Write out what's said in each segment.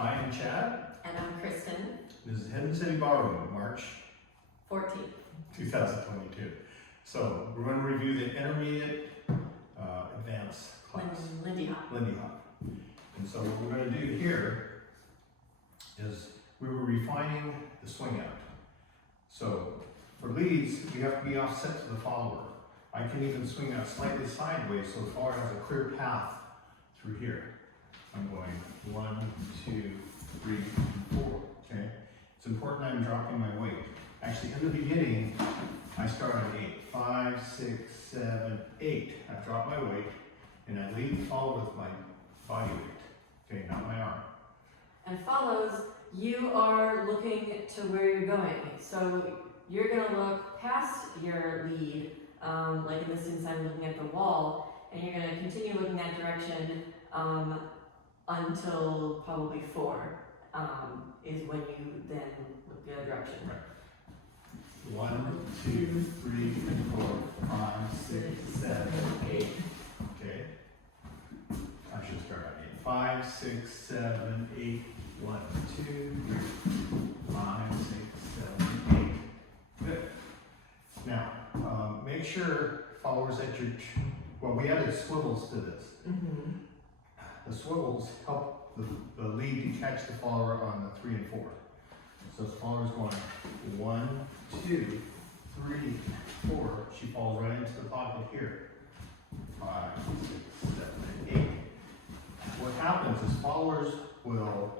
Hi, I'm Chad. And I'm Kristen. This is Hidden City Ballroom, March 14th. 2022. So we're going to review the intermediate advanced class. Lindy Hop. Lindy Hop. And so what we're going to do here is we were refining the swing out. So for leads, we have to be offset to the follower. I can even swing out slightly sideways so the follower has a clear path through here. I'm going 1, 2, 3, 4. Okay? It's important I'm dropping my weight. Actually, in the beginning, I start on 8. 5, 6, 7, 8. I drop my weight, and I lead the follower with my body weight. Okay, not my arm. And follows, you are looking to where you're going. So you're going to look past your lead, like in this instance, I'm looking at the wall, and you're going to continue looking that direction until probably 4 is when you then look the other direction. Right. 1, 2, 3, 4, 5, 6, 7, 8. Okay. I should start on 8. 5, 6, 7, 8. 1, 2, 3, 5, 6, 7, 8. Good. Now, make sure followers at your, well, we added swivels to this. Mm-hmm. The swivels help the lead to catch the follower on the 3 and 4. So the follower's going 1, 2, 3, 4. She falls right into the pocket here. 5, 6, 7, 8. What happens is followers will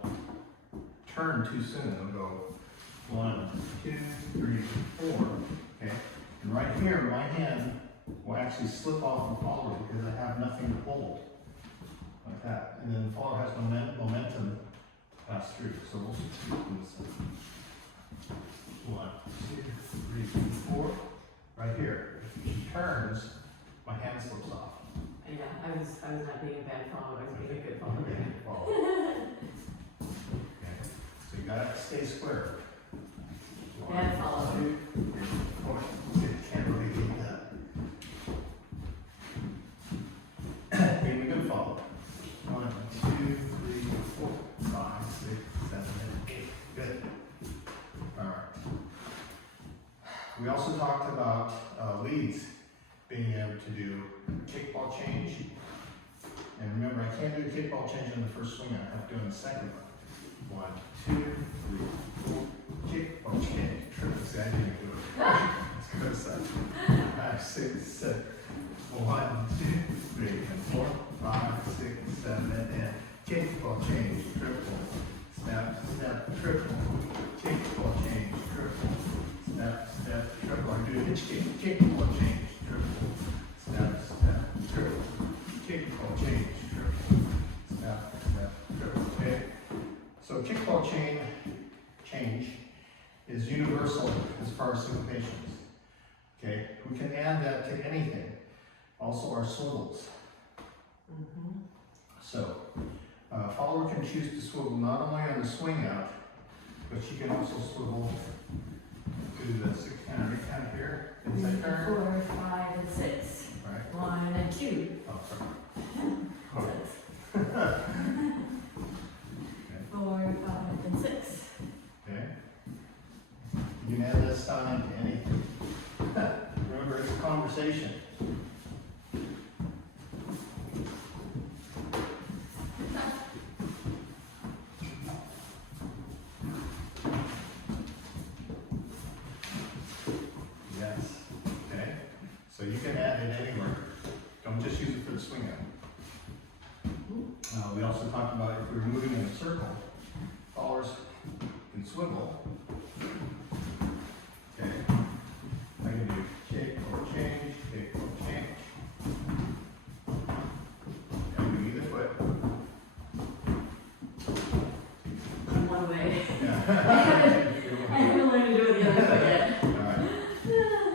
turn too soon. They'll go 1, 2, 3, 4. Okay? And right here, my hand will actually slip off the follower because I have nothing to hold. Like that. And then the follower has momentum to pass through. So we'll see this. 1, 2, 3, 4. Right here. If she turns, my hand slips off. Yeah, I was not being a bad follower, I was being a good follower. Okay, follow. Okay. So you gotta stay square. Bad follower. 1, 2, 3, 4. Can't really beat that. Being a good follower. 1, 2, 3, 4, 5, 6, 7, 8. Good. Alright. We also talked about leads being able to do kickball change. And remember, I can't do a kickball change on the first swing, I have to do it on the second one. 1, 2, 3, 4. Kickball change. See, I didn't do it. Let's go to 5, 6, 7. 1, 2, 3, and 4, 5, 6, 7, and kickball change, triple, snap, snap, triple, kickball change, triple, snap, snap, triple. I'm doing hitch kick, kickball change, triple, snap, snap, triple, kickball change, triple, snap, snap, triple. Okay. So kickball change is universal as far as syncopations. Okay. We can add that to anything. Also our swivels. Mm-hmm. So, follower can choose to swivel not only on the swing out, but she can also swivel to the 6 count, 8 count here. Inside turn. 4, 5, and 6. Right. 1 and 2. Oh, sorry. Oh. 4, 5, and 6. Okay. You can add this sign to anything. Remember, it's a conversation. Yes. Okay. So you can add it anywhere. Don't just use it for the swing out. We also talked about if we were moving in a circle, followers can swivel. Okay. I can do kick or change, kick or change. I can do either foot. In one way. Yeah. I haven't learned to do it the other way yet. Alright.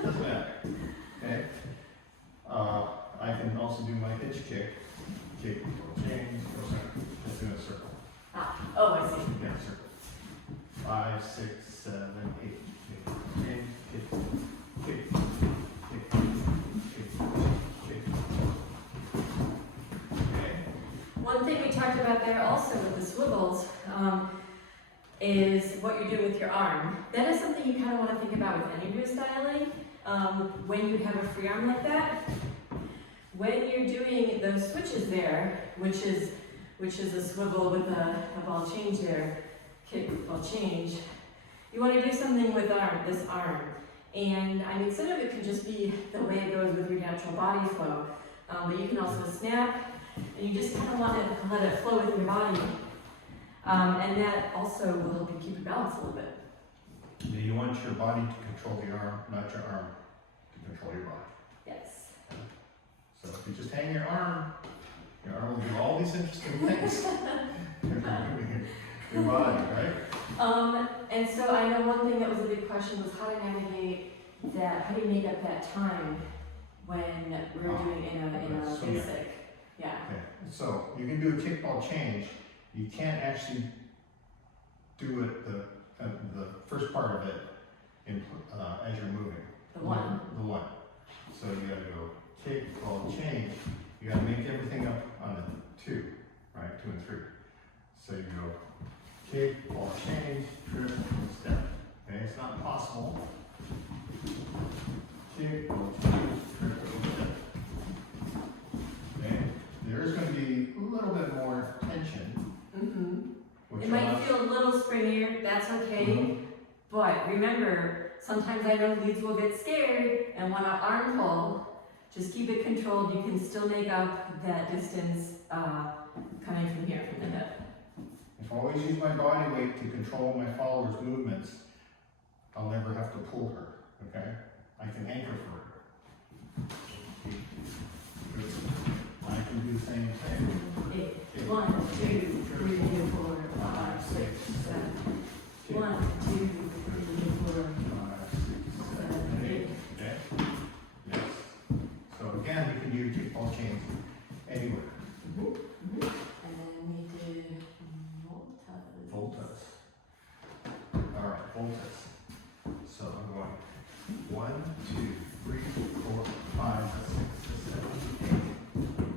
Doesn't matter. Okay. I can also do my hitch kick, kick or change, or something. Just in a circle. Oh, I see. Yeah, circle. 5, 6, 7, 8. Kick, change, kick, kick, kick, kick, kick. Okay. One thing we talked about there also with the swivels is what you're doing with your arm. That is something you kind of want to think about with any of your styling. When you have a free arm like that, when you're doing those switches there, which is a swivel with a ball change there, kick, ball change, you want to do something with this arm. And I mean, some of it can just be the way it goes with your natural body flow, but you can also snap, and you just kind of want to let it flow with your body. And that also will help you keep your balance a little bit. You want your body to control the arm, not your arm to control your body. Yes. So if you just hang your arm will do all these interesting things. Your body, right? And so I know one thing that was a big question was how to navigate that, how do you make up that time when we're doing in a so basic, yeah. Okay. So you can do a kickball change. You can't actually do it the first part of it as you're moving. The one. The one. So you got to go kick, ball, change. You got to make everything up on the 2, right? 2 and 3. So you go kick, ball, change, trip, step. Okay, it's not possible. Kick, ball, change, trip, step. Okay, there is going to be a little bit more tension. It might feel a little springier, that's okay. But remember, sometimes I know leads will get scared and want to arm pull. Just keep it controlled. You can still make up that distance coming from here, from the hip. If I always use my body weight to control my follower's movements, I'll never have to pull her, okay? I can anchor for her. I can do the same thing. 1, 2, 3, 4, 5, 6, 7. 1, 2, 3, 4, 5, 6, 7, 8. Okay? Yes. So again, you can do your kickball chains anywhere. And then we did voltas. Voltas. All right, voltas. So I'm going 1, 2, 3, 4, 5, 6, 7, 8.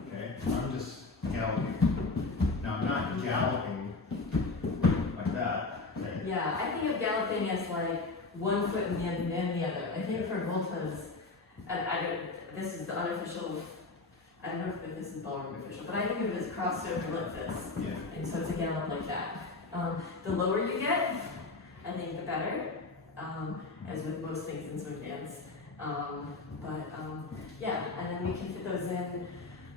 Okay? I'm just galloping. Now I'm not galloping like that. Okay? Yeah, I think of galloping as like one foot in the then the other. I think for voltas, this is the unofficial, I don't know if this is ballroom official, but I think of it as crossover like this. Yeah. And so it's a gallop like that. The lower you get, I think the better, as with most things in swing dance. Yeah, and then we can fit those in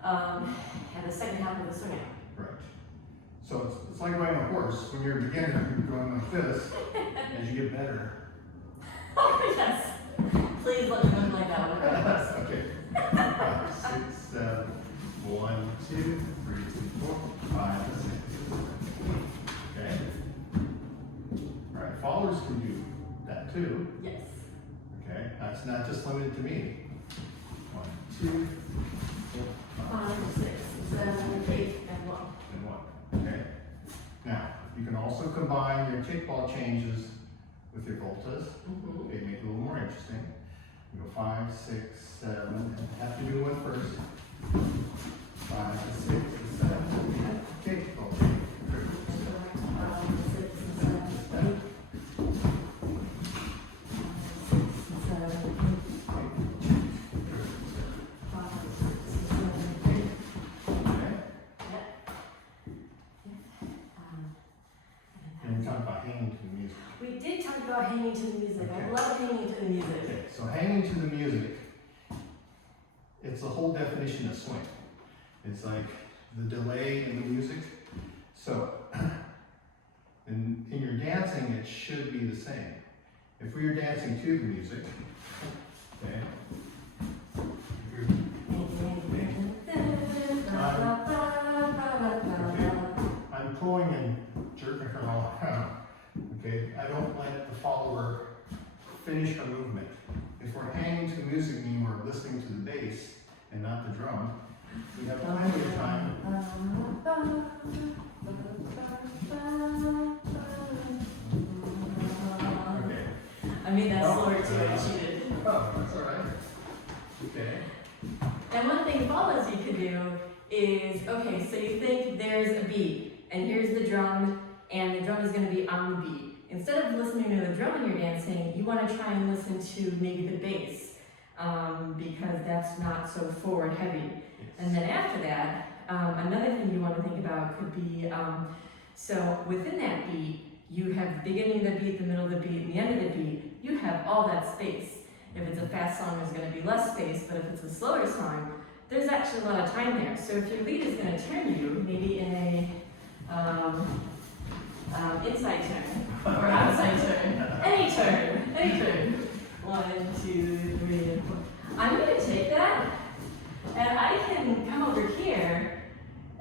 at the second half of the swing out. Right. So it's like riding a horse. When you're a beginner, you're going like this. As you get better. Oh, yes. Please let me look like that one. Okay. 5, 6, 7, 1, 2, 3, 4, 5, 6, 7, 8. Okay. All right. Followers can do that too. Yes. Okay. That's not just limited to me. 1, 2, 4, 5, 6, 7, 8, and 1. and 1. Okay. Now you can also combine your kickball changes with your voltas. They make it a little more interesting. You go 5, 6, 7, and have to do one first. 5, 6, 7, kickball. 5, 6, 7, 8. 5, 6, 7, 8. We did talk about hanging to the music. Okay. I love hanging to the music. Okay, so hanging to the music, it's the whole definition of swing. It's like the delay in the music. So, in your dancing, it should be the same. If we are dancing to the music, okay, I'm pulling and jerking her all around. Okay, I don't let the follower finish her movement. If we're hanging to the music, meaning we're listening to the bass and not the drum, we have plenty of time. Okay. I mean, that's slower too, I cheated. Oh, that's all right. Okay. And one thing follows you could do is, okay, so you think there's a beat, and here's the drum, drum is going to be on the beat. Instead of listening to the drum when you're dancing, you want to try and listen to maybe the bass, because that's not so forward heavy. And then after that, another thing you want to think about could be, so within that beat, you have the beginning of the beat, the middle of the beat, and the end of the beat. You have all that space. If it's a fast song, there's going to be less space, but if it's a slower song, there's actually a lot of time there. So if your lead is going to turn you, maybe in a inside turn or outside turn, any turn. 1, 2, 3, 4. I'm going to take that, and I can come over here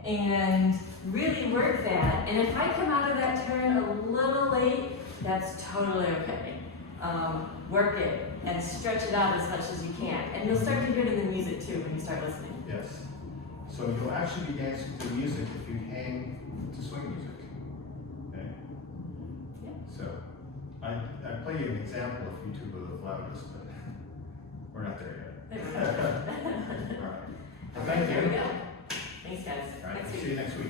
and really work that. And if I come out of that turn a little late, that's totally okay. Work it and stretch it out as much as you can. And you'll start to hear it in the music too when you start listening. Yes. So you'll actually be dancing to music if you hang to swing music. Okay? Yeah. So I play you an example of YouTube of the flautist, but we're not there yet. There we go. All right. Well, thank There we you. go. Thanks, guys. All right. Next See week. you next week.